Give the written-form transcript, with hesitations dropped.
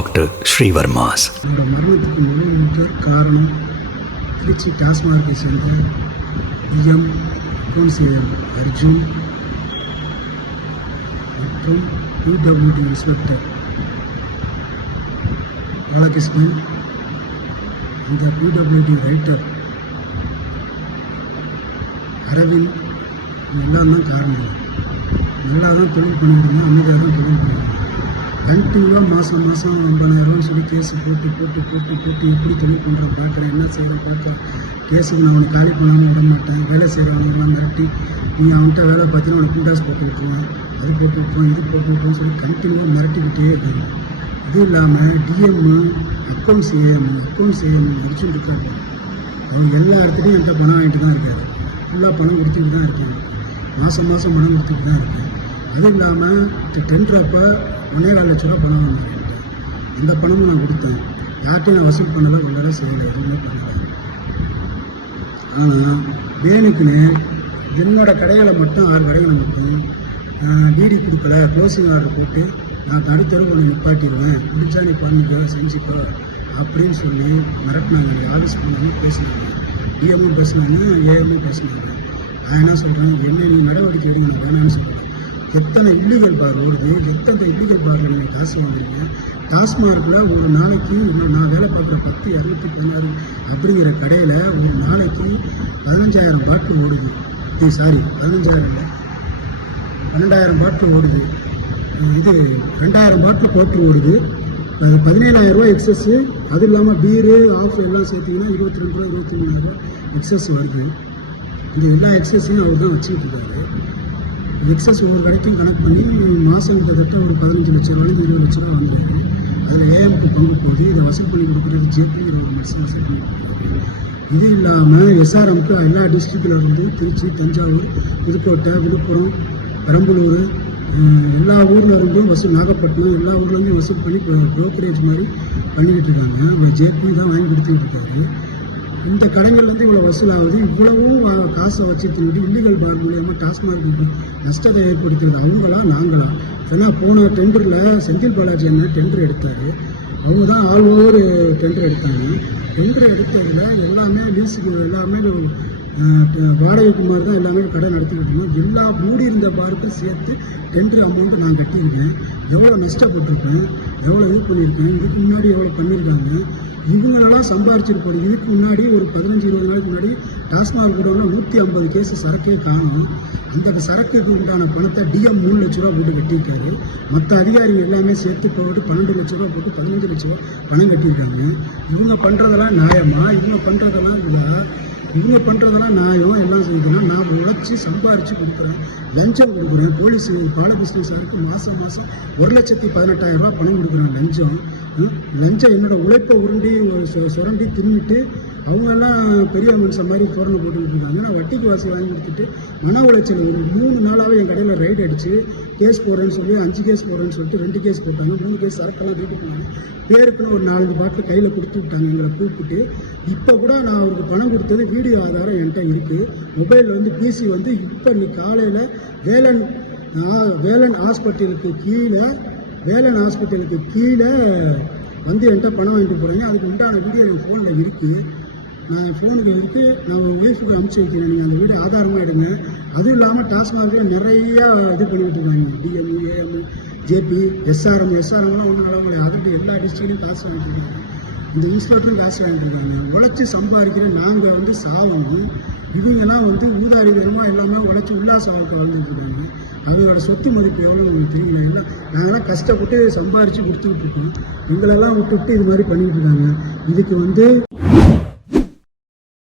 Dr. Srivarmas. இந்த மரணத்துக்கு முக்கிய காரணம் திருச்சி டாஸ்மாகை சேர்ந்த இஎம் கவுன்சிலர் அர்ஜுன் மற்றும் பிடபிள்யூடி இன்ஸ்பெக்டர் ராதாகிருஷ்ணன், இந்த பிடபிள்யூடி ரைட்டர் அரவிந்த் எல்லாம் தான் காரணம். எல்லாரும் தொழில் பண்ணிட்டு அமைதியாக தான் தொழில் பண்ணுறாங்க. கண்டினியூவாக மாதம் 50,000 சொல்லி கேஸு போட்டு எப்படி தொழில் பண்ணுறோம் பார்க்குறேன். என்ன செய்கிற கொடுக்க கேஸுக்கு நான் அவனை காலி பண்ணாமல் விட மாட்டேன். வேலை செய்கிறவங்க மிரட்டி நீ அவன்கிட்ட வேலை பார்த்தீங்கன்னா அவனுக்கு கூட்டாஸ் போட்டு விட்டுருவேன், அது போட்டு விட்டுருவோம், இது போட்டு விட்டுருவோம் சொல்லி கண்டினியூவாக மிரட்டிக்கிட்டே இருக்காங்க. இதுவும் இல்லாமல் டிஎம்மு அக்கௌண்ட்ஸ் ஏஎம் முடிச்சுட்டு இருக்காங்க. அவங்க எல்லா இடத்துலையும் என்கிட்ட பணம் வாங்கிட்டு தான் இருக்காரு. ஃபுல்லாக பணம் கொடுத்துட்டு தான் இருக்காங்க. மாதம் பணம் கொடுத்துட்டு தான் இருக்கேன். அதுவும் இல்லாமல் டெண்டர் அப்போ 1.25 லட்ச ரூபா பணம் வாங்கினேன். அந்த பணமும் நான் கொடுத்தேன். யார்கிட்ட நான் வசூல் பண்ணலை, ஒன்றாலும் செய்யலை, எதுவுமே பண்ணலை. ஆனால் வேணுக்குன்னு என்னோட கடைகளை மட்டும் 6 கடைகளை மட்டும் டிடி கொடுக்கல, க்ளோசிங் ஆர்டர் போட்டு நான் தடுத்தரும் ஒன்று நிப்பாட்டிடுவேன், பிடிச்சா நீ பண்ணிக்கோ செஞ்சுக்கோ அப்படின்னு சொல்லி மிரட்டினாங்க. ஆஃபீஸ் பண்ணாங்க, பேசினாங்க, டிஎம்மும் பேசினாங்க, ஏஎம்மும் பேசினாங்க. நான் என்ன சொல்கிறேன், என்ன நீ நடவடிக்கை எடுங்க வேணாம்னு சொல்கிறேன். எத்தனை இல்லீகல் பார் ஓடுது, எத்தனை இல்லீகல் பாரில் நீங்கள் காசு வாங்குறீங்க. டாஸ்மார்க்கில் ஒரு நாளைக்கு நான் வேலை பார்க்குற 10,216 அப்படிங்கிற கடையில் ஒரு நாளைக்கு 15,000 பாட்டில் ஓடுது. 15,000 இல்லை, 12,000 பாட்டில் ஓடுது. இது 2,000 பாட்டில் போட்டு ஓடுது. 17,000 ரூபா எக்ஸஸ்ஸு. அது இல்லாமல் பீரு ஆஃப் எல்லாம் சேர்த்திங்கன்னா 22 ரூபா 23,000 எக்ஸஸ் வருது. இந்த எல்லா எக்ஸஸையும் அவர் தான் வச்சுக்கிட்டு இருக்காரு. எக்ஸஸ் ஒவ்வொரு கடைக்கும் கனெக்ட் பண்ணி மாதம் கிட்டத்தட்ட ஒரு 15 லட்ச ரூபாய் 20 லட்ச ரூபா வந்துருக்கு. அதில் ஏஎம்க்கு பங்கு போகுது. இதை வசூல் பண்ணி கொடுக்குறது ஜேபி ஒரு வசூல் பண்ணி கொடுக்குறது. இது இல்லாமல் எஸ்ஆர்எம்க்கு எல்லா டிஸ்ட்ரிக்டில் இருந்து திருச்சி, தஞ்சாவூர், புதுக்கோட்டை, விழுப்புரம், பெரம்பலூர் எல்லா ஊரில் இருந்தும் வசூல், நாகப்பட்டினம் எல்லா ஊர்லேருந்து வசூல் பண்ணி ப்ரோக்கரேஜ் மாதிரி பண்ணிக்கிட்டு இருக்காங்க. ஜேபி தான் வாங்கி கொடுத்துட்டு இருக்காரு. இந்த கடைகள்லேருந்து இவ்வளோ வசூலாகுது. இவ்வளவும் காசை வச்சுட்டு இல்லீகல் பார் மூலியமாக டாஸ்மாக் நஷ்டத்தை ஏற்படுத்துறது அவங்களா நாங்களா? ஏன்னா போன டெண்டரில் செந்தில் பாலாஜி என்ன டெண்டர் எடுத்தார். அவங்க தான் ஆல் ஓவர் டெண்டர் எடுத்தாங்க. டெண்டர் எடுத்ததில் எல்லாமே லீஸுக்கு எல்லாமே வாடகைக்கு மாதிரி தான் எல்லாமே கடை நடத்திக்கிட்டோம். எல்லா மூடி இருந்த பாருக்கும் சேர்த்து டெண்டர் அமௌண்ட் நான் கட்டியிருக்கேன். எவ்வளோ நஷ்டப்பட்டிருக்கேன், எவ்வளோ இது பண்ணியிருக்கேன், இதுக்கு முன்னாடி எவ்வளோ பண்ணியிருக்காங்க. இவங்களெல்லாம் சம்பாரிச்சிருப்பாங்க. இதுக்கு முன்னாடி ஒரு 15-20 நாளைக்கு முன்னாடி டாஸ்மாக் கூட 150 கேஸு சரக்கே காணும். அந்த சரக்குக்கு உண்டான பணத்தை டிஎம் 3 லட்ச ரூபா போட்டு கட்டியிருக்காரு. மற்ற அதிகாரிகள் எல்லாமே சேர்த்து போட்டு 12 லட்ச ரூபா போட்டு 15 லட்ச ரூபா பணம் கட்டியிருக்காங்க. இவங்க பண்ணுறதெல்லாம் நியாயமா? இவங்க பண்ணுறதெல்லாம் நியாயம் எல்லாம் செஞ்சுன்னா நான் உழைச்சி சம்பாரித்து கொடுக்குறேன், லஞ்சம் கொடுக்குறேன். போலீஸ் பாலகிருஷ்ணன் சாருக்கு மாதம் 1,18,000 ரூபா பணம் கொடுக்குறேன் லஞ்சம். என்னோட உழைப்பை உருண்டி சுரண்டி தின்னுட்டு அவங்கெல்லாம் பெரிய மனுஷன் மாதிரி தோரணை போட்டுக்கிட்டு இருக்காங்க. நான் வட்டிக்கு வாசி வாங்கி கொடுத்துட்டு மன உளைச்சல் ஒரு 3 நாளாகவே என் கடையில் ரைடு அடித்து கேஸ் போடுறேன்னு சொல்லி 5 கேஸ் போடுறேன்னு சொல்லிட்டு 2 கேஸ் போட்டாங்க. 3 கேஸ் சரக்கெல்லாம் வீட்டு போனாங்க. பேருக்குன்னு ஒரு 4 பாட்டில் கையில் கொடுத்து விட்டாங்க எங்களை கூப்பிட்டு. இப்போ கூட நான் அவருக்கு பணம் கொடுத்தது வீடியோ ஆதாரம் என்கிட்ட இருக்குது. மொபைலில் வந்து பிசி வந்து இப்போ நீ காலையில் வேலன் ஹாஸ்பிட்டலுக்கு கீழே வந்து என்கிட்ட பணம் வாங்கிட்டு போகிறீங்க. அதுக்கு உண்டான வீடியோ என் ஃபோனில் இருக்குது. நான் ஃபோனுக்கு எடுத்து நான் ஒய்ஃபுக்கு அனுப்பிச்சி வைக்கிறேன். நீங்கள் அந்த வீடியோ ஆதாரமாக எடுங்க. அதுவும் இல்லாமல் டாஸ்மாகில் நிறையா இது பண்ணிக்கிட்டு இருக்காங்க. டிஎம், ஏஎம், ஜேபி, எஸ்ஆர்எம்லாம் ஒன்றும் நடவடிக்கை. அதற்கு எல்லா டிஸ்ட்ரிக்ட்லையும் காசு வாங்கிட்டு இருக்காங்க. இந்த இன்ஸ்பெக்டரும் காசு வாங்கிட்டு இருக்காங்க. உழைச்சி சம்பாதிக்கிற நாங்கள் வந்து சாகணும். இவங்கெல்லாம் வந்து ஊதாரிகரமாக எல்லாமே உழைச்சி உல்லாச வாழ்க்கை வாழ்ந்துட்டு இருக்காங்க. அவங்களோட சொத்து மதிப்பு எவ்வளோ உங்களுக்கு தெரியல. எல்லாம் நாங்கள்லாம் கஷ்டப்பட்டு சம்பாரித்து கொடுத்துக்கிட்டு இருக்கோம். எங்களெல்லாம் விட்டுவிட்டு இது மாதிரி பண்ணிக்கிட்டு இருக்காங்க. இதுக்கு வந்து